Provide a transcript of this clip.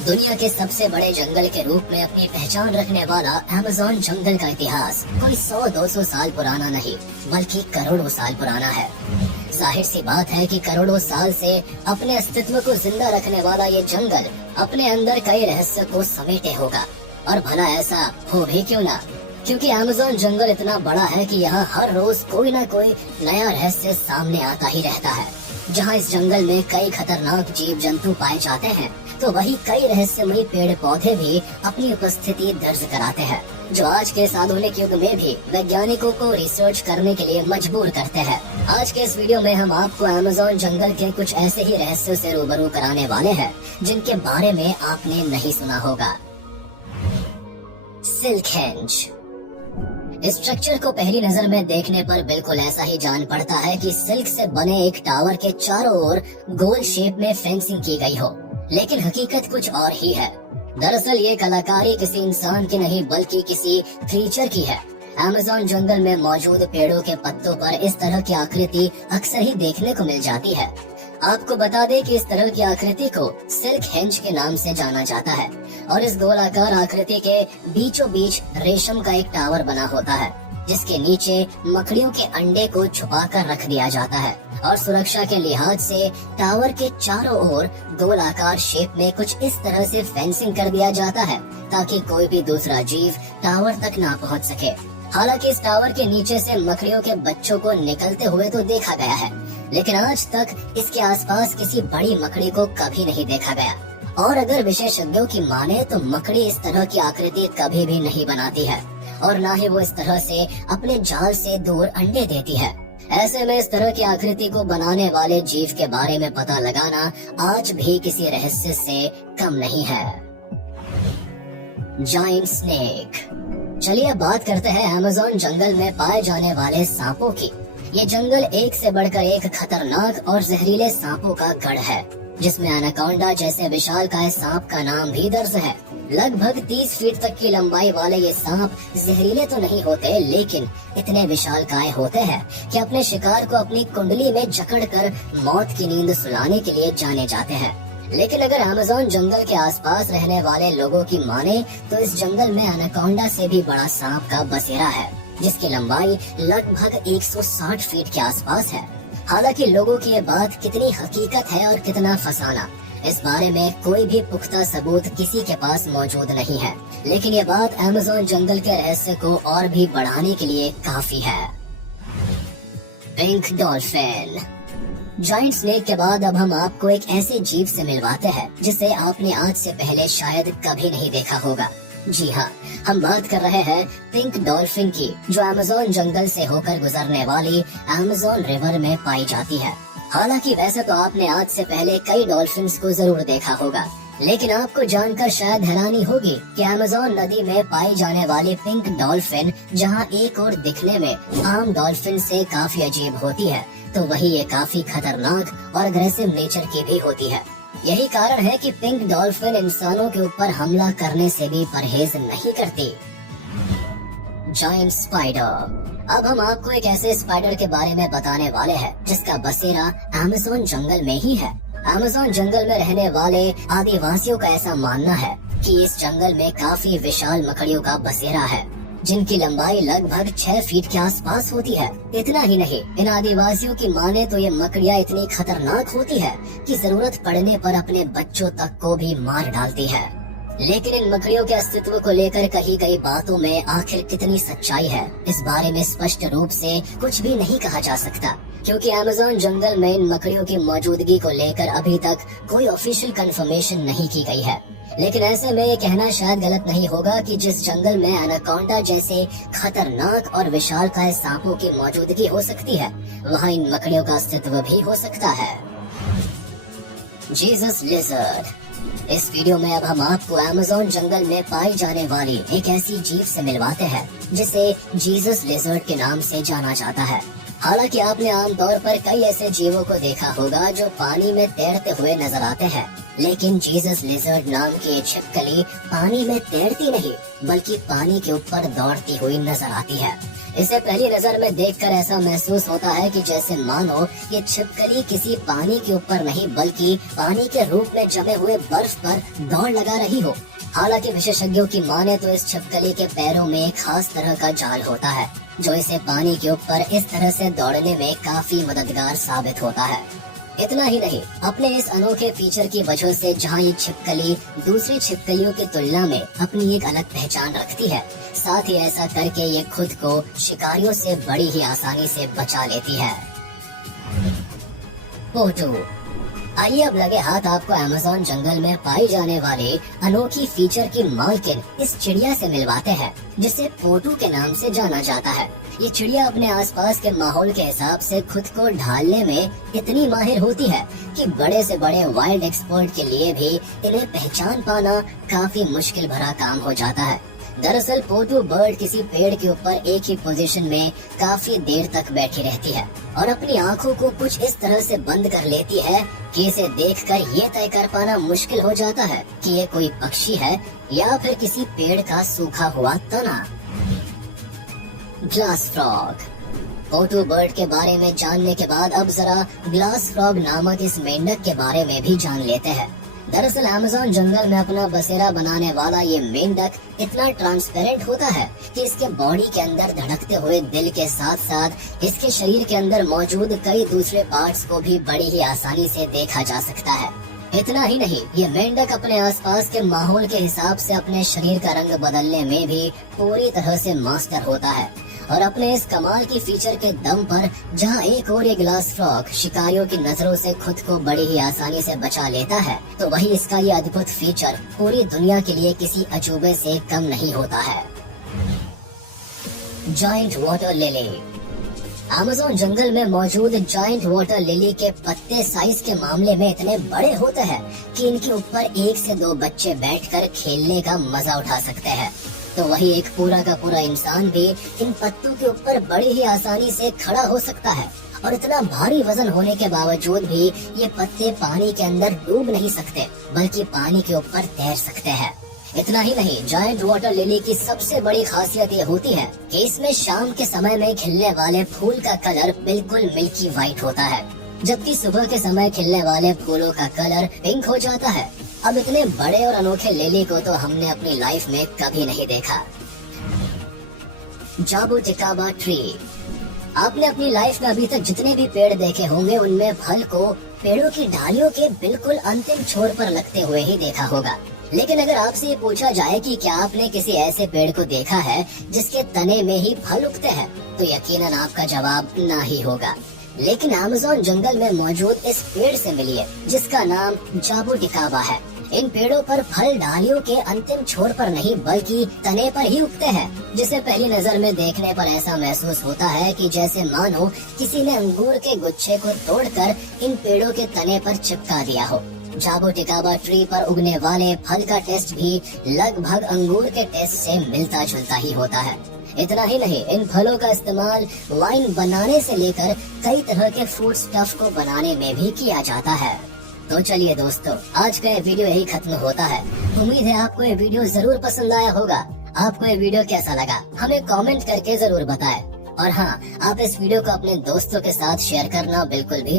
दुनिया के सबसे बड़े जंगल के रूप में अपनी पहचान रखने वाला अमेज़न जंगल का इतिहास कोई 100-200 साल पुराना नहीं बल्कि करोड़ों साल पुराना है। जाहिर सी बात है कि करोड़ों साल से अपने अस्तित्व को जिंदा रखने वाला ये जंगल अपने अंदर कई रहस्य को समेटे होगा। और भला ऐसा हो भी क्यों ना, क्योंकि अमेज़न जंगल इतना बड़ा है कि यहाँ हर रोज कोई ना कोई नया रहस्य सामने आता ही रहता है। जहाँ इस जंगल में कई खतरनाक जीव जंतु पाए जाते हैं, तो वही कई रहस्यमयी पेड़ पौधे भी अपनी उपस्थिति दर्ज कराते हैं, जो आज के इस आधुनिक युग में भी वैज्ञानिकों को रिसर्च करने के लिए मजबूर करते हैं। आज के इस वीडियो में हम आपको अमेज़न जंगल के कुछ ऐसे ही रहस्यों से रूबरू कराने वाले हैं जिनके बारे में आपने नहीं सुना होगा। Silk henge. इस स्ट्रक्चर को पहली नजर में देखने पर बिल्कुल ऐसा ही जान पड़ता है कि सिल्क से बने एक टावर के चारों ओर गोल शेप में फेंसिंग की गई हो, लेकिन हकीकत कुछ और ही है। दरअसल ये कलाकारी किसी इंसान की नहीं बल्कि किसी क्रीचर की है। अमेज़न जंगल में मौजूद पेड़ों के पत्तों पर इस तरह की आकृति अक्सर ही देखने को मिल जाती है। आपको बता दें कि इस तरह की आकृति को सिल्क हेंज के नाम से जाना जाता है और इस गोलाकार आकृति के बीचों बीच रेशम का एक टावर बना होता है, जिसके नीचे मकड़ियों के अंडे को छुपा कर रख दिया जाता है और सुरक्षा के लिहाज से टावर के चारों ओर गोलाकार शेप में कुछ इस तरह से फेंसिंग कर दिया जाता है ताकि कोई भी दूसरा जीव टावर तक ना पहुंच सके। हालांकि इस टावर के नीचे से मकड़ियों के बच्चों को निकलते हुए तो देखा गया है, लेकिन आज तक इसके आसपास किसी बड़ी मकड़ी को कभी नहीं देखा गया। और अगर विशेषज्ञों की माने तो मकड़ी इस तरह की आकृति कभी भी नहीं बनाती है और न ही वो इस तरह से अपने जाल से दूर अंडे देती है। ऐसे में इस तरह की आकृति को बनाने वाले जीव के बारे में पता लगाना आज भी किसी रहस्य से कम नहीं है। Giant snake. चलिए बात करते हैं अमेज़न जंगल में पाए जाने वाले सांपों की। ये जंगल एक से बढ़कर एक खतरनाक और जहरीले सांपों का गढ़ है, जिसमें एनाकोंडा जैसे विशालकाय सांप का नाम भी दर्ज है। लगभग 30 फीट तक की लंबाई वाले ये सांप जहरीले तो नहीं होते, लेकिन इतने विशालकाय होते हैं कि अपने शिकार को अपनी कुंडली में जकड़कर मौत की नींद सुलाने के लिए जाने जाते हैं। लेकिन अगर अमेज़न जंगल के आसपास रहने वाले लोगों की माने तो इस जंगल में एनाकोंडा से भी बड़ा सांप का बसेरा है, जिसकी लंबाई लगभग 160 फीट के आसपास है। हालांकि लोगों की ये बात कितनी हकीकत है और कितना फसाना, इस बारे में कोई भी पुख्ता सबूत किसी के पास मौजूद नहीं है, लेकिन ये बात अमेज़न जंगल के रहस्य को और भी बढ़ाने के लिए काफी है। Pink dolphin. जायंट स्नेक के बाद अब हम आपको एक ऐसे जीव से मिलवाते हैं जिसे आपने आज से पहले शायद कभी नहीं देखा होगा। जी हाँ, हम बात कर रहे हैं पिंक डॉल्फिन की, जो अमेज़न जंगल से होकर गुजरने वाली अमेज़न रिवर में पाई जाती है। हालांकि वैसे तो आपने आज से पहले कई डॉल्फिन्स को जरूर देखा होगा, लेकिन आपको जानकर शायद हैरानी होगी कि अमेज़न नदी में पाई जाने वाली पिंक डॉल्फिन जहां एक और दिखने में आम डॉल्फिन से काफी अजीब होती है, तो वही ये काफी खतरनाक और अग्रेसिव नेचर की भी होती है। यही कारण है कि पिंक डॉल्फिन इंसानों के ऊपर हमला करने से भी परहेज नहीं करती। Giant spider. अब हम आपको एक ऐसे स्पाइडर के बारे में बताने वाले हैं जिसका बसेरा अमेज़न जंगल में ही है। अमेज़न जंगल में रहने वाले आदिवासियों का ऐसा मानना है कि इस जंगल में काफी विशाल मकड़ियों का बसेरा है, जिनकी लंबाई लगभग 6 फीट के आसपास होती है। इतना ही नहीं, इन आदिवासियों की माने तो ये मकड़ियाँ इतनी खतरनाक होती है कि जरूरत पड़ने पर अपने बच्चों तक को भी मार डालती है। लेकिन इन मकड़ियों के अस्तित्व को लेकर कही गई बातों में आखिर कितनी सच्चाई है, इस बारे में स्पष्ट रूप से कुछ भी नहीं कहा जा सकता, क्योंकि अमेज़न जंगल में इन मकड़ियों की मौजूदगी को लेकर अभी तक कोई ऑफिशियल कंफर्मेशन नहीं की गई है। लेकिन ऐसे में ये कहना शायद गलत नहीं होगा कि जिस जंगल में एनाकोंडा जैसे खतरनाक और विशालकाय सांपों की मौजूदगी हो सकती है, वहाँ इन मकड़ियों का अस्तित्व भी हो सकता है। Jesus lizard. इस वीडियो में अब हम आपको अमेज़न जंगल में पाई जाने वाली एक ऐसी जीव से मिलवाते हैं जिसे जीसस लिजर्ड के नाम से जाना जाता है। हालांकि आपने आमतौर पर कई ऐसे जीवों को देखा होगा जो पानी में तैरते हुए नजर आते हैं, लेकिन जीसस लिजर्ड नाम की ये छिपकली पानी में तैरती नहीं बल्कि पानी के ऊपर दौड़ती हुई नजर आती है। इसे पहली नजर में देखकर ऐसा महसूस होता है कि जैसे मानो ये छिपकली किसी पानी के ऊपर नहीं बल्कि पानी के रूप में जमे हुए बर्फ पर दौड़ लगा रही हो। हालांकि विशेषज्ञों की माने तो इस छिपकली के पैरों में एक खास तरह का जाल होता है जो इसे पानी के ऊपर इस तरह से दौड़ने में काफी मददगार साबित होता है। इतना ही नहीं, अपने इस अनोखे फीचर की वजह से जहां ये छिपकली दूसरी छिपकलियों की तुलना में अपनी एक अलग पहचान रखती है, साथ ही ऐसा करके ये खुद को शिकारियों से बड़ी ही आसानी से बचा लेती है। पोटू। आइए अब लगे हाथ आपको अमेज़न जंगल में पाई जाने वाली अनोखी फीचर की मालकिन इस चिड़िया से मिलवाते हैं जिसे पोटू के नाम से जाना जाता है। ये चिड़िया अपने आसपास के माहौल के हिसाब से खुद को ढालने में इतनी माहिर होती है कि बड़े से बड़े वाइल्ड एक्सपर्ट के लिए भी इन्हें पहचान पाना काफी मुश्किल भरा काम हो जाता है। दरअसल पोटू बर्ड किसी पेड़ के ऊपर एक ही पोजीशन में काफी देर तक बैठी रहती है और अपनी आंखों को कुछ इस तरह से बंद कर लेती है कि इसे देखकर ये तय कर पाना मुश्किल हो जाता है कि ये कोई पक्षी है या फिर किसी पेड़ का सूखा हुआ तना। Glass frog. पोटू बर्ड के बारे में जानने के बाद अब जरा ग्लास फ्रॉग नामक इस मेंढक के बारे में भी जान लेते हैं। दरअसल अमेज़न जंगल में अपना बसेरा बनाने वाला ये मेंढक इतना ट्रांसपेरेंट होता है कि इसके बॉडी के अंदर धड़कते हुए दिल के साथ साथ इसके शरीर के अंदर मौजूद कई दूसरे पार्ट्स को भी बड़ी ही आसानी से देखा जा सकता है। इतना ही नहीं, ये मेंढक अपने आसपास के माहौल के हिसाब से अपने शरीर का रंग बदलने में भी पूरी तरह से मास्टर होता है और अपने इस कमाल की फीचर के दम पर जहां एक और ये ग्लास फ्रॉग शिकारियों की नजरों से खुद को बड़ी ही आसानी से बचा लेता है, तो वही इसका ये अद्भुत फीचर पूरी दुनिया के लिए किसी अजूबे से कम नहीं होता है। Giant water lily. अमेज़न जंगल में मौजूद जायंट वाटर लिली के पत्ते साइज के मामले में इतने बड़े होते हैं कि इनके ऊपर 1 से 2 बच्चे बैठकर खेलने का मजा उठा सकते हैं, तो वही एक पूरा का पूरा इंसान भी इन पत्तों के ऊपर बड़ी ही आसानी से खड़ा हो सकता है और इतना भारी वजन होने के बावजूद भी ये पत्ते पानी के अंदर डूब नहीं सकते बल्कि पानी के ऊपर तैर सकते हैं। इतना ही नहीं, जायंट वाटर लिली की सबसे बड़ी खासियत ये होती है कि इसमें शाम के समय में खिलने वाले फूल का कलर बिल्कुल मिल्की व्हाइट होता है, जबकि सुबह के समय खिलने वाले फूलों का कलर पिंक हो जाता है। अब इतने बड़े और अनोखे लिली को तो हमने अपनी लाइफ में कभी नहीं देखा। जाबुटिकाबा ट्री। आपने अपनी लाइफ में अभी तक जितने भी पेड़ देखे होंगे उनमें फल को पेड़ों की डालियों के बिल्कुल अंतिम छोर पर लगते हुए ही देखा होगा, लेकिन अगर आपसे ये पूछा जाए कि क्या आपने किसी ऐसे पेड़ को देखा है जिसके तने में ही फल उगते हैं, तो यकीनन आपका जवाब ना ही होगा। लेकिन अमेज़न जंगल में मौजूद इस पेड़ से मिलिए जिसका नाम जाबुटिकाबा है। इन पेड़ों पर फल डालियों के अंतिम छोर पर नहीं बल्कि तने पर ही उगते हैं, जिसे पहली नजर में देखने पर ऐसा महसूस होता है कि जैसे मानो किसी ने अंगूर के गुच्छे को तोड़कर इन पेड़ों के तने पर चिपका दिया हो। जाबुटिकाबा ट्री पर उगने वाले फल का टेस्ट भी लगभग अंगूर के टेस्ट से मिलता जुलता ही होता है। इतना ही नहीं, इन फलों का इस्तेमाल वाइन बनाने से लेकर कई तरह के फूड स्टफ को बनाने में भी किया जाता है। तो चलिए दोस्तों, आज का ये वीडियो यही खत्म होता है। उम्मीद है आपको ये वीडियो जरूर पसंद आया होगा। आपको ये वीडियो कैसा लगा हमें कमेंट करके जरूर बताएं। और हाँ, आप इस वीडियो को अपने दोस्तों के साथ शेयर करना बिल्कुल भी ना